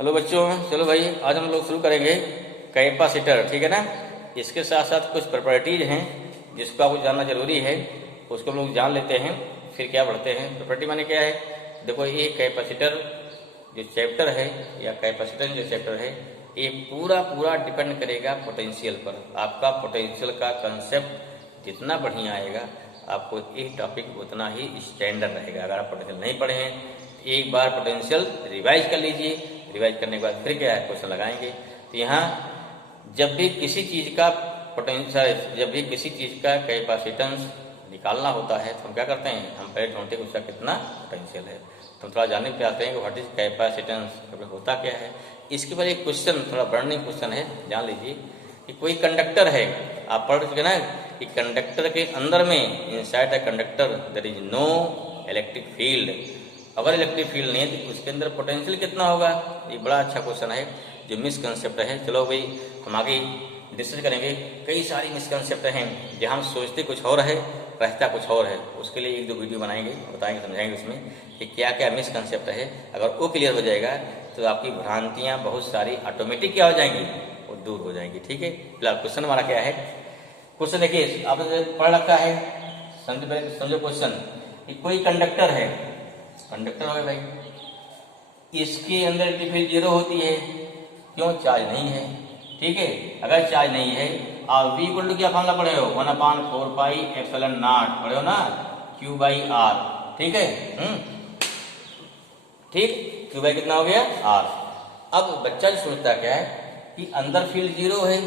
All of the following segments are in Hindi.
हेलो बच्चों, चलो भाई आज हम लोग शुरू करेंगे कैपेसिटर। ठीक है ना। इसके साथ साथ कुछ प्रॉपर्टीज हैं जिसको आपको जानना जरूरी है, उसको हम लोग जान लेते हैं फिर क्या पढ़ते हैं। प्रॉपर्टी माने क्या है? देखो, ये कैपेसिटर जो चैप्टर है या कैपेसिटेंस जो चैप्टर है, ये पूरा पूरा डिपेंड करेगा पोटेंशियल पर। आपका पोटेंशियल का कंसेप्ट जितना बढ़िया आएगा, आपको एक टॉपिक उतना ही स्टैंडर्ड रहेगा। अगर आप पोटेंशियल नहीं पढ़े हैं, एक बार पोटेंशियल रिवाइज कर लीजिए। रिवाइज करने के बाद फिर क्या है, क्वेश्चन लगाएंगे। तो यहाँ जब भी किसी चीज़ का पोटेंशियल, जब भी किसी चीज़ का कैपेसिटेंस निकालना होता है तो हम क्या करते हैं, हम पहले ढूंढते हैं उसका कितना पोटेंशियल है। तो हम थोड़ा जानने पे आते हैं कि व्हाट इज कैपेसिटेंस, होता क्या है। इसके बाद एक क्वेश्चन, थोड़ा बर्निंग क्वेश्चन है, जान लीजिए कि कोई कंडक्टर है, आप पढ़ चुके ना कि कंडक्टर के अंदर में, inside the conductor there is no electric field. अगर इलेक्ट्रिक फील्ड नहीं है तो उसके अंदर पोटेंशियल कितना होगा। ये बड़ा अच्छा क्वेश्चन है जो मिसकंसेप्ट है। चलो भाई हम आगे डिस्कस करेंगे। कई सारी मिसकंसेप्ट हैं जहाँ हम सोचते कुछ और है, रहता कुछ और है। उसके लिए एक दो वीडियो बनाएंगे, बताएंगे, समझाएंगे उसमें कि क्या क्या मिसकंसेप्ट है। अगर वो क्लियर हो जाएगा तो आपकी भ्रांतियाँ बहुत सारी ऑटोमेटिक क्या हो जाएंगी, वो दूर हो जाएंगी। ठीक है। फिलहाल क्वेश्चन हमारा क्या है। क्वेश्चन देखिए, आपने पढ़ रखा है, समझो क्वेश्चन। कोई कंडक्टर है, कंडक्टर हो गया भाई, इसके अंदर इलेक्ट्रिक फील्ड 0 होती है। क्यों? चार्ज नहीं है। ठीक है। अगर चार्ज नहीं है, और V इक्वल टू क्या फॉर्मूला पढ़े हो, 1/4 पाई एप्सिलॉन नॉट पढ़े हो ना, Q/R। ठीक है। ठीक, Q बाई कितना हो गया, R। अब बच्चा जो सोचता क्या है कि अंदर फील्ड 0 है।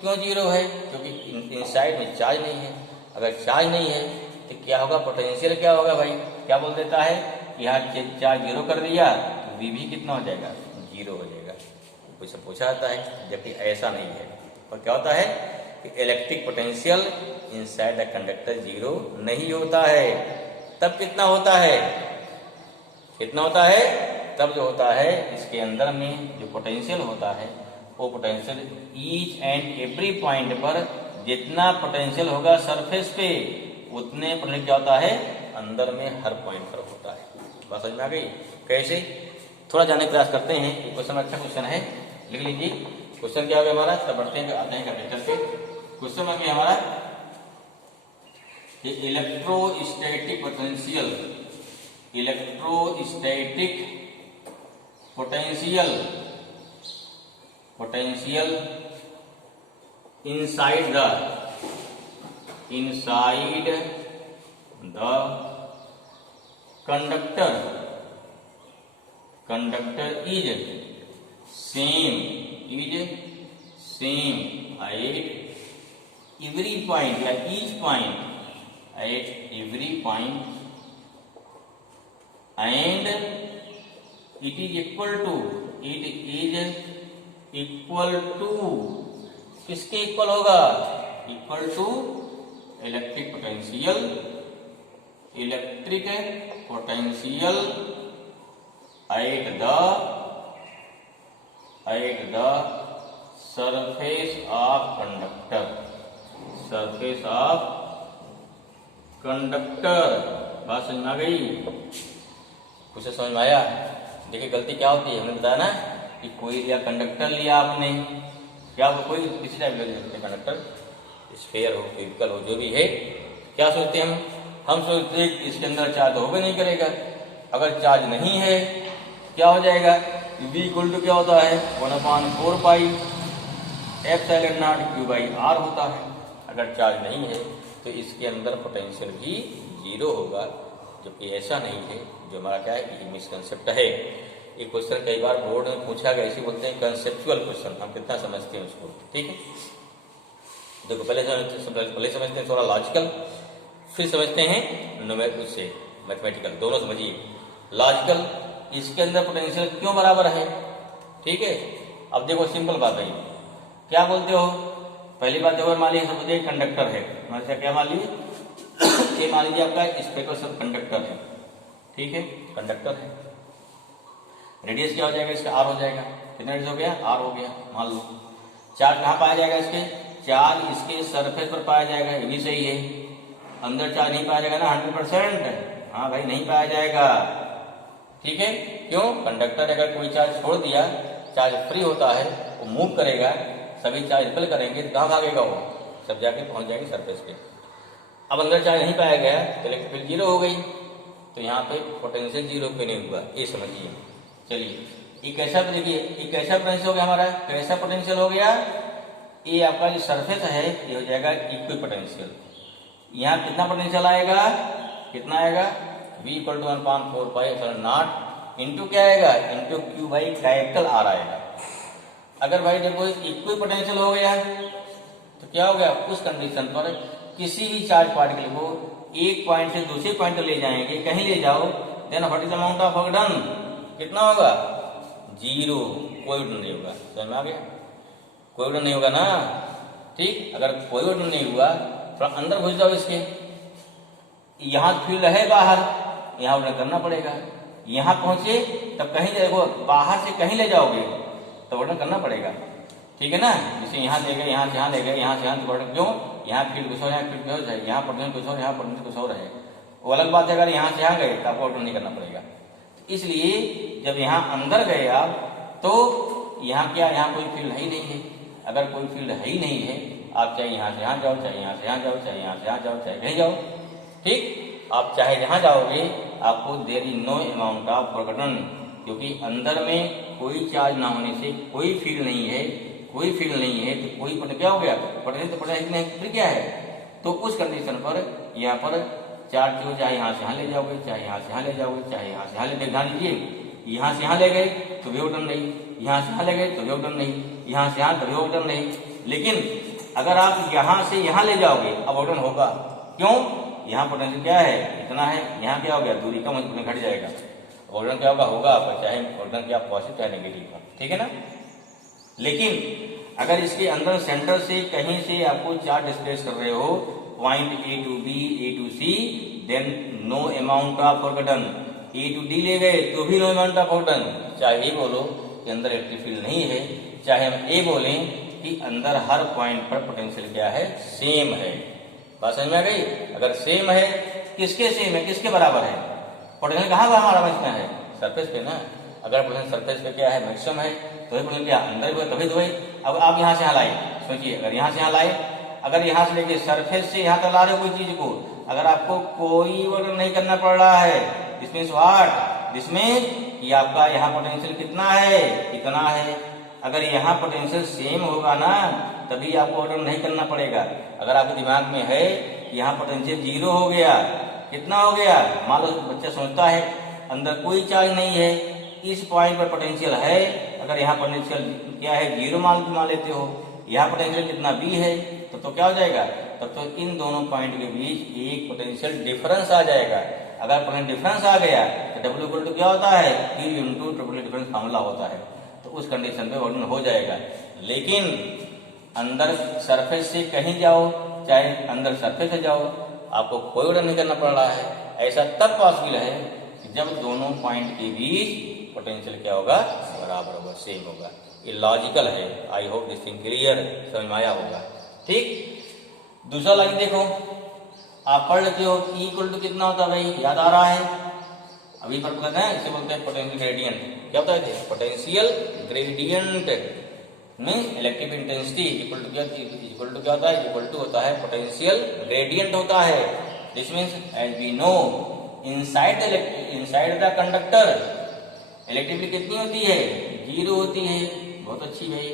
क्यों 0 है? क्योंकि इनसाइड में चार्ज नहीं है। अगर चार्ज नहीं है तो क्या होगा, पोटेंशियल क्या होगा भाई, क्या बोल देता है, यहाँ चार्ज 0 कर दिया तो V भी कितना हो जाएगा, 0 हो जाएगा। कुछ पूछा जाता है, जबकि ऐसा नहीं है। और क्या होता है कि electric potential inside the conductor 0 नहीं होता है। तब कितना होता है, कितना होता है, तब जो होता है इसके अंदर में जो पोटेंशियल होता है, वो potential each and every point पर जितना पोटेंशियल होगा सरफेस पे, उतने पर क्या होता है, अंदर में हर पॉइंट पर होता है। बात समझ में आ गई? कैसे, थोड़ा जानने का प्रयास करते हैं। क्वेश्चन अच्छा क्वेश्चन है, लिख लीजिए। क्वेश्चन क्या हो गया हमारा, तब बढ़ते हैं, आते हैं कैपेसिटर पे। क्वेश्चन आ गया हमारा electrostatic potential, electrostatic potential, potential inside the conductor, conductor is same at every point या each point, at every point, and it is equal to, it is equal to, किसके इक्वल होगा, equal to electric potential, electric potential at the surface of conductor, surface of conductor. बात समझ में आ गई? कुछ समझ में आया? देखिए गलती क्या होती है, हमने बताया ना कि कोई लिया कंडक्टर, लिया आपने, क्या वो कोई किसी टाइप का कंडक्टर, स्फीयर हो, क्यूबिकल हो, जो भी है, क्या सोचते हैं हम सोचते हैं इसके अंदर चार्ज होगा नहीं करेगा। अगर चार्ज नहीं है क्या हो जाएगा, V इक्वल टू क्या होता है, 1/4 पाई एप्सिलॉन नॉट Q/R होता है। अगर चार्ज नहीं है तो इसके अंदर पोटेंशियल भी 0 होगा, जबकि ऐसा नहीं है। जो हमारा क्या है, ये मिसकंसेप्ट है। ये क्वेश्चन कई बार बोर्ड में पूछा गया, इसी बोलते हैं कंसेप्चुअल क्वेश्चन। हम कितना समझते हैं उसको। ठीक है, देखो पहले समझते हैं थोड़ा लॉजिकल, फिर समझते हैं न्यूमेरिकल से मैथमेटिकल, दोनों समझिए। लॉजिकल, इसके अंदर पोटेंशियल क्यों बराबर है। ठीक है, अब देखो सिंपल बात है, क्या बोलते हो, पहली बात देखो, मान लीजिए समझिए कंडक्टर है, मतलब क्या मान लीजिए, ये मान लीजिए आपका स्पेक्ट्रल कंडक्टर है। ठीक है, कंडक्टर है, रेडियस क्या हो जाएगा इसका, R हो जाएगा। कितना रेडियस हो गया, R हो गया। मान लो चार्ज कहाँ पाया जाएगा, इसके चार्ज इसके सरफेस पर पाया जाएगा, ये भी सही है। अंदर चार्ज नहीं पाया जाएगा ना 100%, हाँ भाई नहीं पाया जाएगा। ठीक है, क्यों, कंडक्टर अगर कोई चार्ज छोड़ दिया चार्ज फ्री होता है वो मूव करेगा, सभी चार्ज रिपेल करेंगे तो कहाँ भागेगा वो, सब जाके पहुंच जाएंगे सरफेस पे। अब अंदर चार्ज नहीं पाया गया तो इलेक्ट्रिक फील्ड जीरो हो गई, तो यहाँ पे पोटेंशियल जीरो पे नहीं हुआ, ये समझिए। चलिए ये कैसा, देखिए ये कैसा पोटेंशियल हो गया हमारा, कैसा पोटेंशियल हो गया, ये आपका जो सरफेस है ये हो जाएगा इक्वी पोटेंशियल। यहाँ कितना पोटेंशियल आएगा, कितना आएगा, V equal to 1/4 pi epsilon naught into क्या आएगा, into Q by capital R आएगा। अगर भाई देखो इक्वी पोटेंशियल हो गया तो क्या हो गया, उस कंडीशन पर किसी भी चार्ज पार्टिकल को एक पॉइंट से दूसरे पॉइंट पर ले जाएंगे, कहीं ले जाओ, then what is amount of work done, कितना होगा, जीरो, कोई वर्क नहीं होगा। समझ में आ गया, कोई वर्क नहीं होगा ना, ठीक। अगर कोई वर्क नहीं हुआ थोड़ा अंदर घुस जाओ इसके, यहाँ फील्ड है बाहर, यहाँ वर्क करना पड़ेगा, यहाँ पहुंचे तब कहीं देखो बाहर से कहीं ले जाओगे तो वर्णन करना पड़ेगा, ठीक है ना। जैसे यहाँ ले गए, यहाँ से यहाँ ले गए, यहाँ से यहाँ वर्णन, क्यों, यहाँ फील्ड कुछ और, यहाँ फील्ड कुछ और, यहाँ पोटेंशियल कुछ और, यहाँ पोटेंशियल कुछ और है, वो अलग बात है। अगर यहाँ से यहाँ गए तो आपको वर्णन नहीं करना पड़ेगा। इसलिए जब यहाँ अंदर गए आप तो यहाँ क्या, यहाँ कोई फील्ड है ही नहीं है। अगर कोई फील्ड है ही नहीं है, आप चाहे यहाँ से यहाँ जाओ, चाहे यहाँ से यहाँ जाओ, चाहे यहाँ से यहाँ जाओ, चाहे कहीं जाओ, ठीक। आप चाहे जहाँ जाओगे आपको there is no amount of work done, क्योंकि अंदर में कोई चार्ज ना होने से कोई फील्ड नहीं है, कोई फील्ड नहीं है तो कोई क्या हो गया, पोटेंशियल तो पोटेंशियल नहीं, फिर क्या है। तो उस कंडीशन पर यहाँ पर चार्ज जो चाहे यहाँ से यहाँ ले जाओगे, चाहे यहाँ से यहाँ ले जाओगे, चाहे यहाँ से यहाँ ले, ध्यान दीजिए, यहाँ से यहाँ ले गए तो भी वर्क नहीं, यहाँ से यहाँ ले गए तो भी वर्क नहीं, यहाँ से यहाँ तो भी वर्क नहीं। लेकिन अगर आप यहाँ से यहाँ ले जाओगे अब वर्क होगा, क्यों, यहाँ पोटेंशियल क्या है, इतना है, यहाँ क्या हो गया, दूरी कम घट जाएगा, वर्क क्या होगा आपका, चाहे वर्क क्या पॉजिटिव चाहे नेगेटिव का, ठीक है ना। लेकिन अगर इसके अंदर सेंटर से कहीं से आपको चार्ज डिस्प्लेस कर रहे हो point A to B, A to C, then no amount of work done, A to D ले गए तो भी no amount of work done. चाहे ये बोलो कि अंदर इलेक्ट्रिक फील्ड नहीं है, चाहे हम ये बोलें कि अंदर हर पॉइंट पर पोटेंशियल क्या है, सेम है। बात समझ में आ गई। अगर सेम है, किसके सेम है, किसके बराबर है, पोटेंशियल कहाँ हमारा मैक्सिमम है, सरफेस पे ना। अगर पोटेंशियल सरफेस पे क्या है, मैक्सिमम है, तो ये पोटेंशियल क्या अंदर हुआ तभी तो है। अब आप यहाँ से यहाँ लाए, सोचिए, अगर यहाँ से यहाँ लाए, अगर यहाँ से लेके सरफेस से यहाँ तक ला रहे हो कोई चीज को, अगर आपको कोई वर्क नहीं करना पड़ रहा है, this means what, this means कि आपका यहाँ पोटेंशियल कितना है, इतना है। अगर यहाँ पोटेंशियल सेम होगा ना तभी आपको वर्क नहीं करना पड़ेगा। अगर आपके दिमाग में है कि यहाँ पोटेंशियल जीरो हो गया, कितना हो गया, मान लो बच्चा सोचता है अंदर कोई चार्ज नहीं है, इस पॉइंट पर पोटेंशियल है, अगर यहाँ पोटेंशियल क्या है, जीरो मान लेते हो, यहाँ पोटेंशियल कितना बी है, तो क्या हो जाएगा, तब तो इन दोनों पॉइंट के बीच एक पोटेंशियल डिफरेंस आ जाएगा। अगर पोटेंशियल डिफरेंस आ गया तो डब्ल्यू इक्वल टू क्या होता है, Q into total difference formula होता है, तो उस कंडीशन पे वर्णन हो जाएगा। लेकिन अंदर सरफेस से कहीं जाओ, चाहे अंदर सरफेस से जाओ, आपको कोई वर्णन नहीं करना पड़ रहा है। ऐसा तब पॉसिबल है कि जब दोनों पॉइंट के बीच पोटेंशियल क्या होगा, बराबर होगा, सेम होगा। ये लॉजिकल है। I hope this thing clear, समझ में आया होगा, ठीक। दूसरा लाइन देखो, आप पढ़ लेते हो E इक्वल टू कितना होता है भाई, याद आ रहा है, अभी पर पता है, इसे बोलते हैं पोटेंशियल ग्रेडियंट। क्या होता है, पोटेंशियल ग्रेडियंट में इलेक्ट्रिक इंटेंसिटी इक्वल टू क्या, इक्वल टू क्या होता है, इक्वल टू होता है पोटेंशियल ग्रेडियंट होता है। This means as we know inside the conductor electricity कितनी होती है, जीरो होती है। बहुत अच्छी भाई,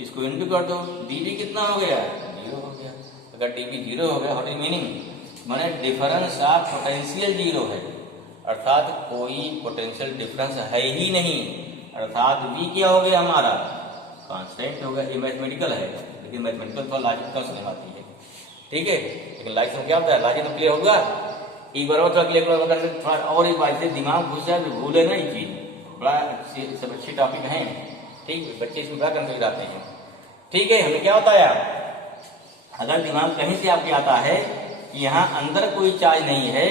इसको इंटू कर दो, dV कितना हो गया, जीरो हो गया। अगर dV जीरो हो गया, व्हाट इज मीनिंग, माने डिफरेंस ऑफ पोटेंशियल जीरो है, अर्थात कोई पोटेंशियल डिफरेंस है ही नहीं, अर्थात V क्या हो गया हमारा, कांस्टेंट होगा। ये मैथमेटिकल है, लेकिन मैथमेटिकल तो लॉजिक समझ आती है, ठीक है। लेकिन लॉजिक में क्या होता है, लॉजिक तो क्लियर होगा। एक बार और क्लियर करने थोड़ा और एक बार से दिमाग घुस जाए, भूले ना ये चीज, बड़ा सब अच्छे टॉपिक हैं, ठीक। बच्चे इसमें बड़ा कंफ्यूज आते हैं, ठीक है। हमें क्या होता है, अगर दिमाग कहीं से आपके आता है कि यहाँ अंदर कोई चार्ज नहीं है,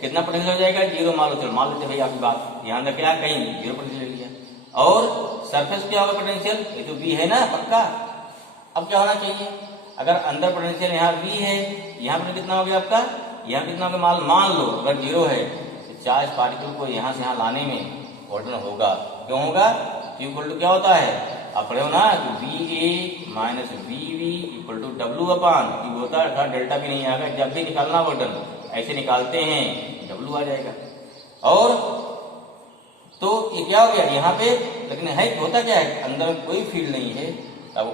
कितना पोटेंशियल हो जाएगा, जीरो मान लो, चलो मान लेते भाई आपकी बात, यहाँ अंदर क्या कहीं जीरो पोटेंशियल ले लिया, और सरफेस क्या होगा पोटेंशियल, ये तो बी है ना पक्का। अब क्या होना चाहिए, अगर अंदर पोटेंशियल यहाँ बी है, यहाँ पर कितना हो गया आपका, यहाँ कितना हो गया, मान लो अगर जीरो है तो चार्ज पार्टिकल को यहाँ से यहाँ लाने में वर्क होगा। क्यों होगा, Q इक्वल टू क्या होता है, आप पढ़े हो ना, VA minus VB equal to W upon Q होता है, अर्थात डेल्टा भी नहीं आएगा। जब भी निकालना वर्डन ऐसे निकालते हैं W आ जाएगा। और तो ये क्या हो गया यहाँ पे, लेकिन है होता क्या है, अंदर में कोई फील्ड नहीं है, आपको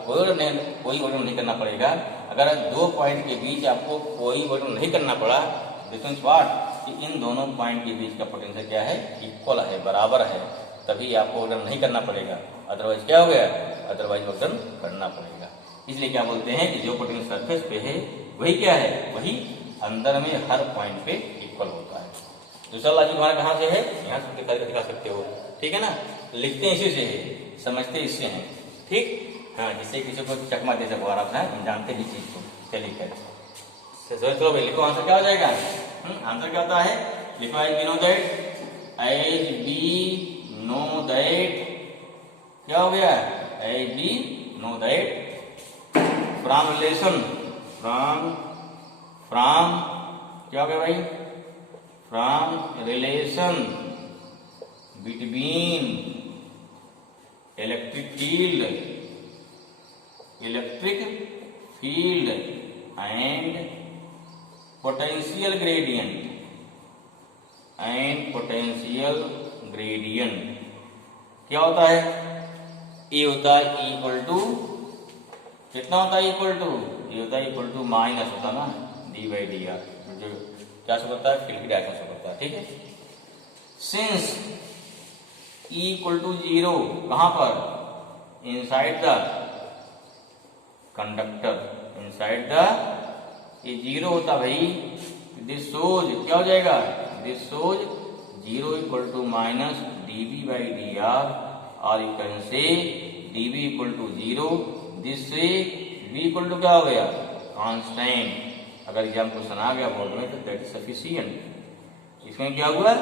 कोई वर्डन नहीं करना पड़ेगा। अगर दो पॉइंट के बीच आपको कोई वर्डन नहीं करना पड़ा, डिफरेंस व्हाट, कि इन दोनों पॉइंट के बीच का पोटेंशियल क्या है, इक्वल है, बराबर है, तभी आपको वर्डन नहीं करना पड़ेगा। अदरवाइज क्या हो गया, अदरवाइज वर्डन करना पड़ेगा। इसलिए क्या बोलते हैं कि जो पोटेंशियल सरफेस पे है वही क्या है, वही अंदर में हर पॉइंट पे इक्वल होता है। दूसरा लॉजिक हमारा कहाँ से है, यहाँ से करके दिखा सकते हो, ठीक है ना। लिखते हैं इसी से है, समझते इससे हैं, ठीक। हाँ, जिससे किसी को चकमा दे सको आराम से, हम जानते ही चीज को। चलिए कर चलो भाई लिखो, आंसर क्या हो जाएगा। आंसर क्या होता है, लिखो as we know that, as we know that क्या हो गया, as we know that from relation, फ्रॉम क्या हो गया भाई, from relation between electric field and potential gradient क्या होता है, ए होता है इक्वल टू, कितना होता है इक्वल टू, ये होता है इक्वल टू माइनस होता है ना डी बाई डी आर, जो क्या से होता है, फील्ड की डायरेक्शन से होता है, ठीक है। सिंस ई इक्वल टू 0 कहां पर, inside the conductor, inside the, ये 0 होता भाई, दिस सोज क्या हो जाएगा, this shows 0 equal to minus dB by D R, और you can say dB equal to 0, this say v equal to क्या हो गया, कांस्टेंट। अगर एग्जाम क्वेश्चन आ गया बोर्ड में तो दैट इज सफिशिएंट। इसमें क्या हुआ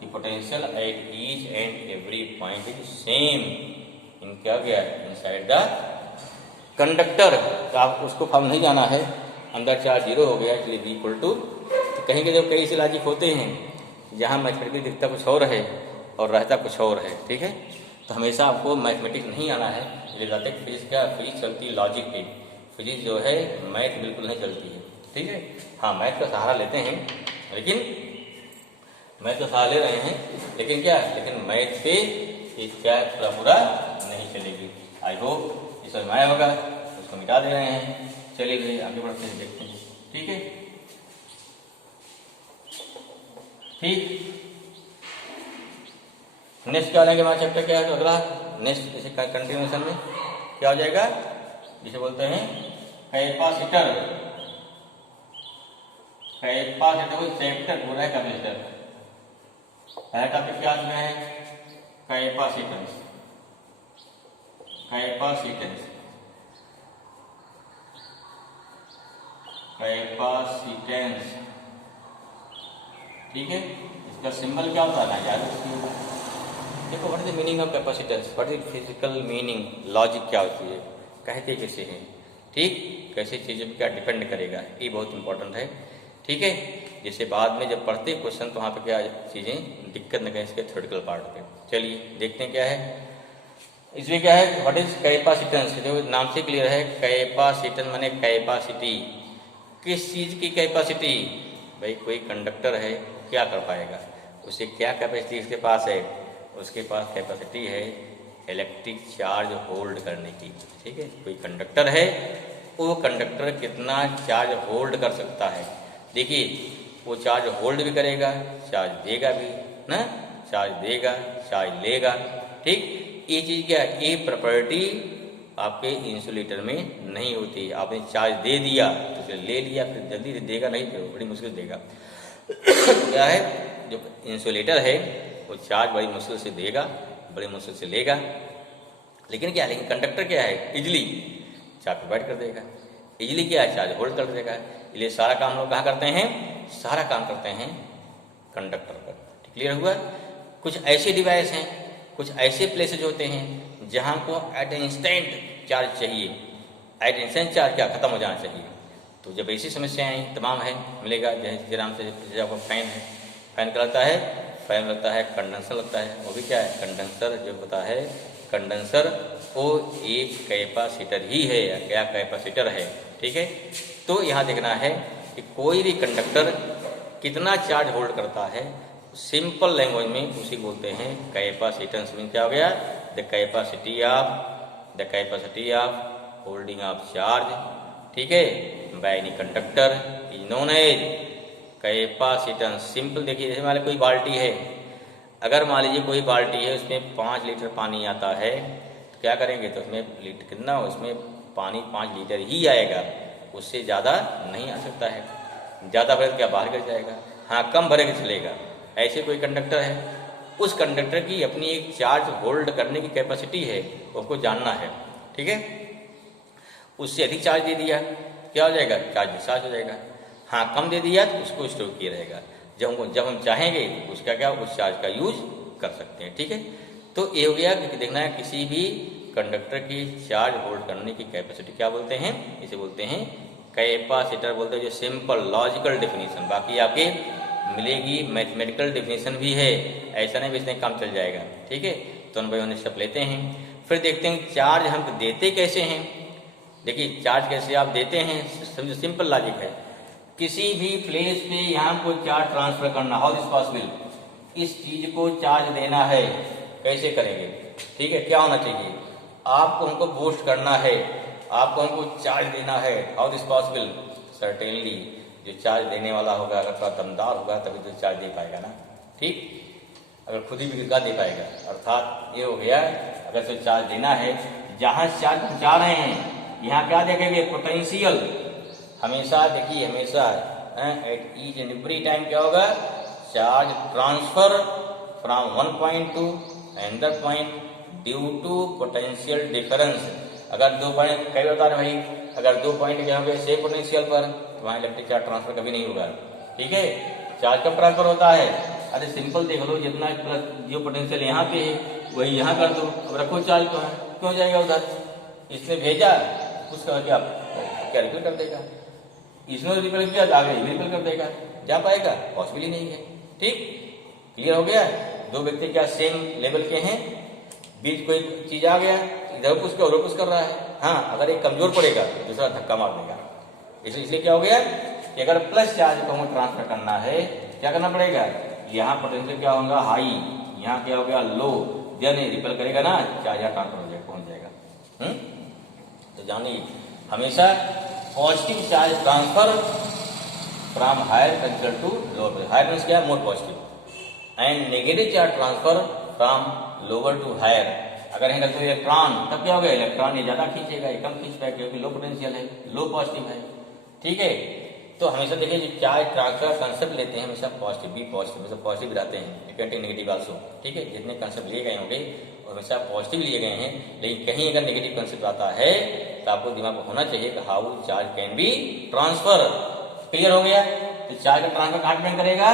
कि potential at each and every point is same in क्या गया, इनसाइड द कंडक्टर। तो आप उसको फॉर्म नहीं जाना है, अंदर चार्ज 0 हो गया, इसलिए v इक्वल टू, तो कहीं के जब कई से लॉजिक होते हैं जहाँ मैथमेटिकल दिखता कुछ और है और रहता कुछ और है, ठीक है। तो हमेशा आपको मैथमेटिक्स नहीं आना है, इसलिए जाते फिजिक्स क्या, फिजिक्स चलती है लॉजिक पे, फिजिक्स जो है मैथ बिल्कुल नहीं चलती है, ठीक है। हाँ, मैथ का सहारा लेते हैं, लेकिन मैथ का सहारा ले रहे हैं, लेकिन क्या, लेकिन मैथ पे ये क्या पूरा नहीं चलेगी। आई होप ये समझ में आया होगा, उसको मिटा दे रहे हैं। चलिए भाई आगे बढ़ते हैं, देखते हैं, ठीक है, ठीक। नेक्स्ट क्या लेंगे हमारा चैप्टर क्या है, तो अगला नेक्स्ट इसे कंटिन्यूएशन में क्या हो जाएगा, जिसे बोलते हैं कैपेसिटर, कोई चैप्टर पूरा है कैपेसिटर। पहला टॉपिक क्या चुना है, कैपेसिटेंस, ठीक है। इसका सिंबल क्या होता है ना यार, देखो what is the meaning of capacitance, what is physical meaning, logic क्या होती है, कहते कैसे हैं, ठीक, कैसे चीज़ों पर क्या डिपेंड करेगा, ये बहुत इंपॉर्टेंट है, ठीक है। जैसे बाद में जब पढ़ते क्वेश्चन तो वहाँ पे क्या चीज़ें दिक्कत न करें इसके थ्योरेटिकल पार्ट पे। चलिए देखते हैं क्या है इसमें, क्या है व्हाट इज कैपेसिटेंस, जो नाम से क्लियर है, कैपेसिटेंस माने कैपेसिटी, किस चीज़ की कैपेसिटी, भाई कोई कंडक्टर है क्या कर पाएगा, उसे क्या कैपेसिटी उसके पास है, उसके पास कैपेसिटी है इलेक्ट्रिक चार्ज होल्ड करने की, ठीक है। कोई कंडक्टर है, वो कंडक्टर कितना चार्ज होल्ड कर सकता है, देखिए वो चार्ज होल्ड भी करेगा, चार्ज देगा भी ना, चार्ज देगा चार्ज लेगा, ठीक। ये चीज़ क्या, ये प्रॉपर्टी आपके इंसुलेटर में नहीं होती। आपने चार्ज दे दिया तो उसे ले लिया, फिर जल्दी देगा नहीं, फिर बड़ी मुश्किल से देगा। क्या है, जो इंसुलेटर है वो चार्ज बड़ी मुश्किल से देगा, बड़ी मुश्किल से लेगा, लेकिन क्या, लेकिन कंडक्टर क्या है, इजली चार्ज प्रोवाइड कर देगा, इजली क्या है, चार्ज होल्ड कर देगा। इसलिए सारा काम हम लोग कहाँ करते हैं, सारा काम करते हैं कंडक्टर पर, क्लियर हुआ। कुछ ऐसे डिवाइस हैं, कुछ ऐसे प्लेसेज होते हैं जहाँ को एट इंस्टेंट चार्ज चाहिए, एट इंस्टेंट चार्ज क्या खत्म हो जाना चाहिए। तो जब ऐसी समस्याएं तमाम है मिलेगा, जैसे नाम से आपको फैन है, फैन कहलाता है फैन लगता है, कंडेंसर लगता है, वो भी क्या है कंडेंसर जो होता है, कंडेंसर वो एक कैपेसिटर ही है या क्या कैपेसिटर है। ठीक है, तो यहाँ देखना है कि कोई भी कंडक्टर कितना चार्ज होल्ड करता है, सिंपल लैंग्वेज में उसी बोलते हैं कैपेसिटेंस। मीन क्या हो गया, the capacity of holding of charge, ठीक है, by any conductor is known as capacitance. Simple देखिए, जैसे मान लीजिए कोई बाल्टी है, अगर मान लीजिए कोई बाल्टी है उसमें 5 लीटर पानी आता है, तो क्या करेंगे, तो उसमें लीटर कितना, उसमें पानी 5 लीटर ही आएगा, उससे ज़्यादा नहीं आ सकता है। ज़्यादा भरे तो क्या बाहर गिर जाएगा, हाँ कम भरे के चलेगा। ऐसे कोई कंडक्टर है, उस कंडक्टर की अपनी एक चार्ज होल्ड करने की कैपेसिटी है, उसको जानना है। ठीक है, उससे अधिक चार्ज दे दिया क्या हो जाएगा, चार्ज डिस्चार्ज हो जाएगा। हाँ कम दे दिया तो उसको स्टोर किया रहेगा, जब हम चाहेंगे उसका क्या, उस चार्ज का यूज कर सकते हैं। ठीक है, तो ये हो गया कि देखना है किसी भी कंडक्टर की चार्ज होल्ड करने की कैपेसिटी क्या बोलते हैं, इसे बोलते हैं कैपेसिटर बोलते हैं। जो सिंपल लॉजिकल डेफिनेशन, बाकी आपके मिलेगी मैथमेटिकल डेफिनेशन भी है, ऐसा नहीं इसमें काम चल जाएगा। ठीक है, तो हम भाई स्टेप लेते हैं, फिर देखते हैं चार्ज हम देते कैसे हैं। देखिए चार्ज कैसे आप देते हैं, समझो सिंपल लॉजिक है, किसी भी प्लेस पे यहाँ को चार्ज ट्रांसफर करना, हाउ इज पॉसिबल, इस चीज को चार्ज देना है, कैसे करेंगे। ठीक है, क्या होना चाहिए, आपको हमको बूस्ट करना है, आपको हमको चार्ज देना है, हाउ इज पॉसिबल, सर्टेनली जो चार्ज देने वाला होगा अगर थोड़ा दमदार होगा तभी तो चार्ज दे पाएगा ना। ठीक, अगर खुद ही बिगड़ दे पाएगा, अर्थात ये हो गया अगर से चार्ज देना है, जहां चार्ज पहुंचा रहे हैं यहाँ क्या देखेंगे, पोटेंशियल। हमेशा देखिए, हमेशा at each and every time क्या होगा, charge transfer from one point to another point due to potential difference. अगर 2 पॉइंट कई बता रहे भाई, अगर 2 पॉइंट यहाँ पे सेम पोटेंशियल पर, तो वहाँ इलेक्ट्रिक चार्ज ट्रांसफर कभी नहीं होगा। ठीक है, चार्ज कब ट्रांसफर होता है, अरे सिंपल देख लो, जितना प्लस जो पोटेंशियल यहाँ पे है वही यहाँ कर दो, अब रखो चार्ज तो है, क्यों जाएगा उधर, इसने भेजा उसका क्या रिपेल कर देगा, इसने रिपेल किया आगे रिपेल कर देगा, जा पाएगा, पॉसिबल ही नहीं है। ठीक, क्लियर हो गया, 2 व्यक्ति क्या सेम लेवल के हैं, बीच कोई चीज आ गया, इधर पुश कर उधर पुश कर रहा है, हाँ अगर एक कमजोर पड़ेगा दूसरा धक्का मार देगा। इसलिए क्या हो गया कि अगर प्लस चार्ज को हमें ट्रांसफर करना है, क्या करना पड़ेगा, यहाँ पोटेंशियल क्या होगा हाई, यहाँ क्या हो गया लो, जब नहीं रिपेल करेगा ना, चार्ज यहाँ ट्रांसफर हो जाएगा, पहुंच जाएगा। तो जानिए हमेशा positive charge transfer from higher potential to lower, higher means क्या है, more positive, and negative charge transfer from lower to higher. अगर यहाँ कोई इलेक्ट्रॉन, तब क्या हो गया, इलेक्ट्रॉन ये ज्यादा खींचेगा, ये कम खींच पाएगा क्योंकि लो पोटेंशियल है, लो पॉजिटिव है। ठीक है, तो हमेशा देखिए जो चार्ज ट्रांसफर कंसेप्ट लेते हैं हमेशा पॉजिटिव, बी पॉजिटिव, हमेशा पॉजिटिव रहते हैं, इक्वेटिव नेगेटिव आल्सो। ठीक है, जितने कंसेप्ट लिए गए होंगे हमेशा पॉजिटिव लिए गए हैं, लेकिन कहीं अगर नेगेटिव कंसेप्ट आता है तो आपको दिमाग में होना चाहिए कि how charge can be transfer. Clear हो गया, तो चार्ज का ट्रांसफर कहाँ डिपेंड करेगा,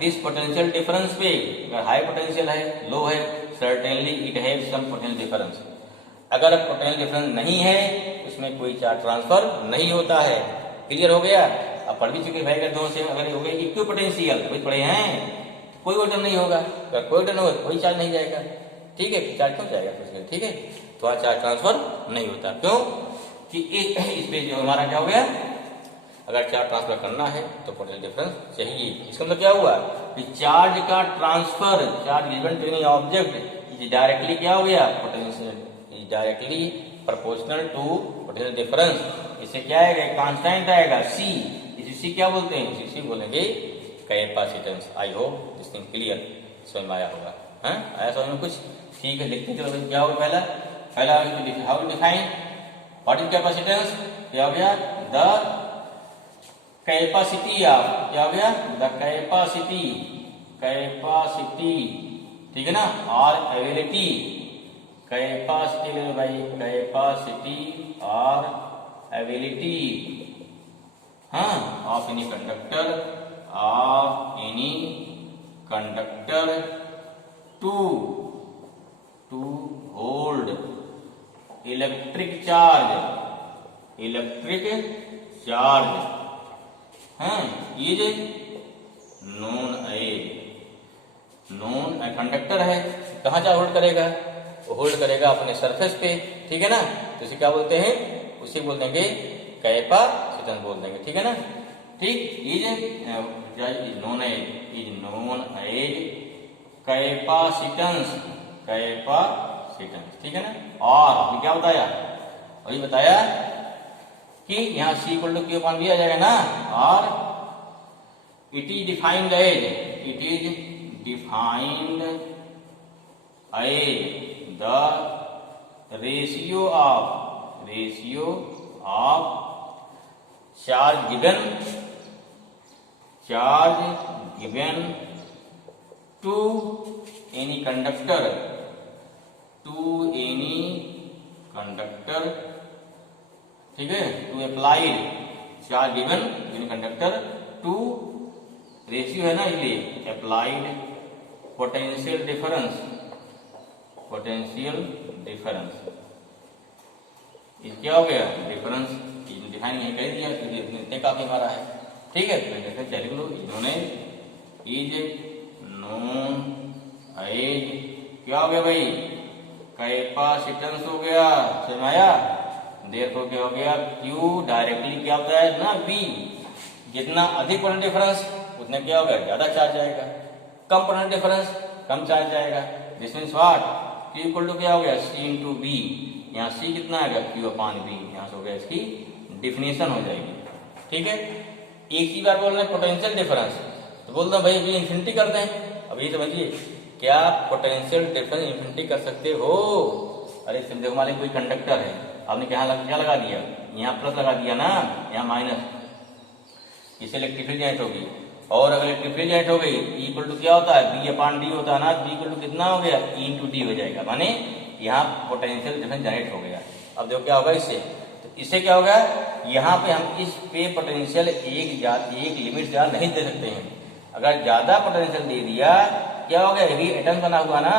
दिस पोटेंशियल डिफरेंस पे। अगर हाई पोटेंशियल है, लो है, certainly it have some potential difference. अगर पोटेंशियल डिफरेंस नहीं है उसमें कोई चार्ज ट्रांसफर नहीं होता है। क्लियर हो गया, अब पढ़ भी चुके भाई, अगर दोनों से अगर हो गए इक्वल पोटेंशियल, वही पढ़े हैं, कोई वोल्टेज नहीं होगा, अगर कोई वोल्टेज होगा कोई चार्ज नहीं जाएगा। ठीक है, चार्ज क्यों जाएगा, ठीक है, तो वहाँ चार्ज ट्रांसफर नहीं होता, क्यों कि इस पे जो हमारा क्या हो गया, अगर चार्ज ट्रांसफर करना है तो पोटेंशियल डिफरेंस चाहिए। इसका मतलब क्या हुआ कि चार्ज का transfer, charge given to any object is directly क्या हो गया, potential is directly proportional to potential difference. इससे क्या आएगा, कांस्टेंट आएगा सी, इसी क्या बोलते हैं, इसी बोलेंगे capacitance. I hope this thing clear, समझ में आया होगा, हाँ आया समझ में कुछ। ठीक है, लिखते चलो क्या होगा, पहला how to define what is capacitance, क्या हो गया, द कैपेसिटी ऑफ, क्या हो गया, द कैपेसिटी, कैपेसिटी, ठीक है ना, और एबिलिटी, कैपेसिटी भाई, कैपेसिटी और एबिलिटी, हाँ, of any conductor, of any conductor to hold electric charge, हाँ, is known as non conductor है, कहाँ जा होल्ड करेगा, वो होल्ड करेगा अपने सरफेस पे, ठीक है ना। तो इसे क्या बोलते हैं, उसे बोल देंगे कैपेसिटेंस बोल देंगे, ठीक है ना। ठीक, इज नोन एज कैपेसिटेंस, ठीक है ना। और अभी क्या बताया, अभी बताया कि यहाँ C equal to Q upon V आ जाएगा ना। और it is defined as the ratio of charge given to any conductor ठीक है, to applied charge given in conductor to ratio है ना, इसलिए अप्लाइड पोटेंशियल डिफरेंस ये क्या हो गया, डिफरेंस डिफाइन नहीं कर दिया, इतने काफी हमारा है, ठीक है। तो चलिए लो, इन्होंने इज नोन एज क्या हो गया भाई, कैपेसिटेंस हो गया, समझ आया। देखो क्या हो गया, Q डायरेक्टली क्या होता है ना, V जितना अधिक पोटेंशियल डिफरेंस उतना क्या होगा, ज्यादा चार्ज जाएगा, कम पोटेंशियल डिफरेंस कम चार्ज जाएगा। This means what, Q equal to क्या हो गया, C इंटू V, यहाँ C कितना आएगा, Q अपॉन V, यहाँ से हो गया इसकी डिफिनेशन हो जाएगी, ठीक है। एक ही बार बोल रहे हैं पोटेंशियल डिफरेंस, तो बोल दो भाई V इन्फिनिटी कर दें। अब ये समझिए, क्या पोटेंशियल डिफरेंस इन्फिनिटी कर सकते हो। अरे देखो मान लीजिए कोई कंडक्टर है, आपने क्या लगा दिया, यहाँ प्लस लगा दिया ना, यहाँ माइनस, इसे इलेक्ट्रिक रिजल्ट होगी। और अगर इलेक्ट्रिक रिजल्ट हो गई, E इक्वल टू क्या होता है, B अपॉन D होता है ना, B इक्वल टू कितना हो गया, E इंटू D हो जाएगा, माने यहाँ पोटेंशियल डिफरेंस जनरेट हो गया। अब देखो क्या होगा इससे, तो इससे क्या होगा, यहाँ पे हम इस पे पोटेंशियल एक लिमिट ज्यादा नहीं दे सकते हैं। अगर ज्यादा पोटेंशियल दे दिया, क्या हो गया, ये एटम बना हुआ ना,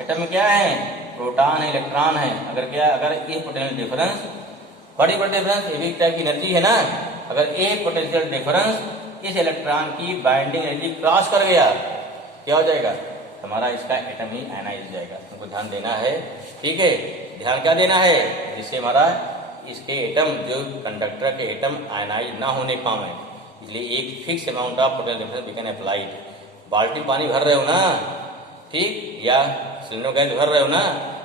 एटम में क्या है, प्रोटॉन है, इलेक्ट्रॉन है। अगर ये पोटेंशियल डिफरेंस, बड़ी डिफरेंस एक टाइप की एनर्जी है ना, अगर एक पोटेंशियल डिफरेंस इस इलेक्ट्रॉन की बाइंडिंग एनर्जी क्रॉस कर गया, क्या हो जाएगा, हमारा इसका एटम ही आयनाइज हो जाएगा। तुमको ध्यान देना है, ठीक है, ध्यान क्या देना है, जिससे हमारा इसके एटम, जो कंडक्टर के एटम आयनाइज ना होने पाए, इसलिए एक fix amount of potential difference we can applied. बाल्टी पानी भर रहे हो ना, ठीक, या सिलेंडर गैस भर रहे हो ना,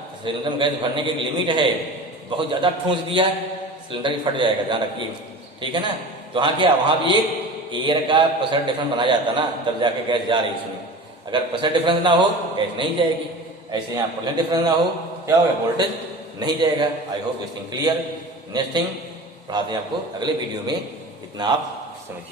तो सिलेंडर गैस भरने की एक लिमिट है, बहुत ज्यादा ठूंस दिया सिलेंडर ही फट जाएगा, ध्यान रखिए, ठीक है ना। तो वहाँ क्या, वहाँ भी एक एयर का प्रेशर डिफरेंस बनाया जाता ना, तब जाके गैस जा रही उसमें। अगर प्रेशर डिफरेंस ना हो, गैस नहीं जाएगी। ऐसे यहाँ पोटेंशियल डिफरेंस ना हो, क्या होगा, वोल्टेज नहीं जाएगा। I hope this thing clear. Next thing पढ़ाते हैं आपको अगले वीडियो में, इतना आप समझिए।